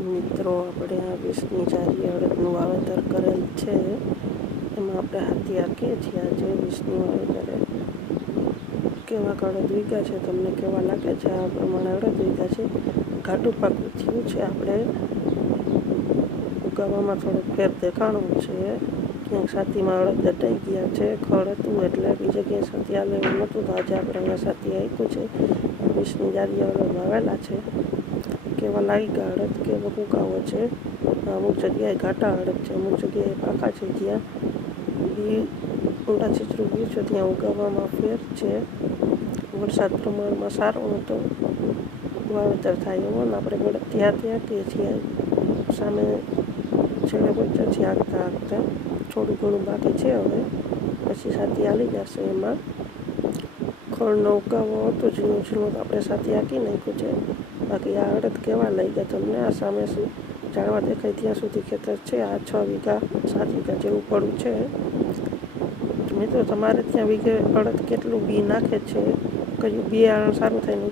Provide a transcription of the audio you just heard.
મિત્રો આપણે આ 20ની જારી અડદનું વાવેતર કરેલ છે. એમાં આપણે હાથી હાકીએ છીએ. આજે 20ની વાવેતરે કેવા અડદ વીઘા છે, તમને કેવા લાગે છે આ પ્રમાણે અડદ વીઘા છે. ઘાટું પાકું થયું છે. આપણે ઉગાવામાં થોડોક ફેર દેખાણો છે. ક્યાંક છાતીમાં અડદ દટાઈ ગયા છે. ખડ હતું એટલે બીજે ક્યાંય છાતી આવે એવું નહોતું, તો આજે આપણે અહીંયા છાતી આપ્યું છે. 20ની જારી અડદ વાવેલા છે. કેવા લાગી ગયા અડદ, કેવો ફૂંકાવો છે. અમુક જગ્યાએ ઘાટા અડદ છે, અમુક જગ્યાએ પાકા છે. જ્યાં બી ઊંડા છીછરું ગયું છે ત્યાં ઉગાવવામાં ફેર છે. વરસાદ પ્રમાણમાં સારો હતો, વાવેતર થાય એવો ને આપણે બળદથી હાથે હાંકીએ છીએ. સામે છેલ્લે પહોંચ્યા છીએ હાંકતા હાંકતા. થોડું ઘણું બાકી છે, હવે પછી છાતી હાલી જશે. એમાં ખડનો ઉગાવો હતો ઝીણો ઝીણો, તો આપણે છાતી હાંકી નાખ્યું છે. બાકી આ અડદ કેવા લઈ ગયા તમને આ સામે જાણવા દેખાય ત્યાં સુધી ખેતર છે. આ 6 વીઘા 7 વીઘા જેવું પડું છે. મિત્રો તમારે ત્યાં વીઘે અડદ કેટલું બી નાખે છે, કયું બિયારણ સારું થાય ને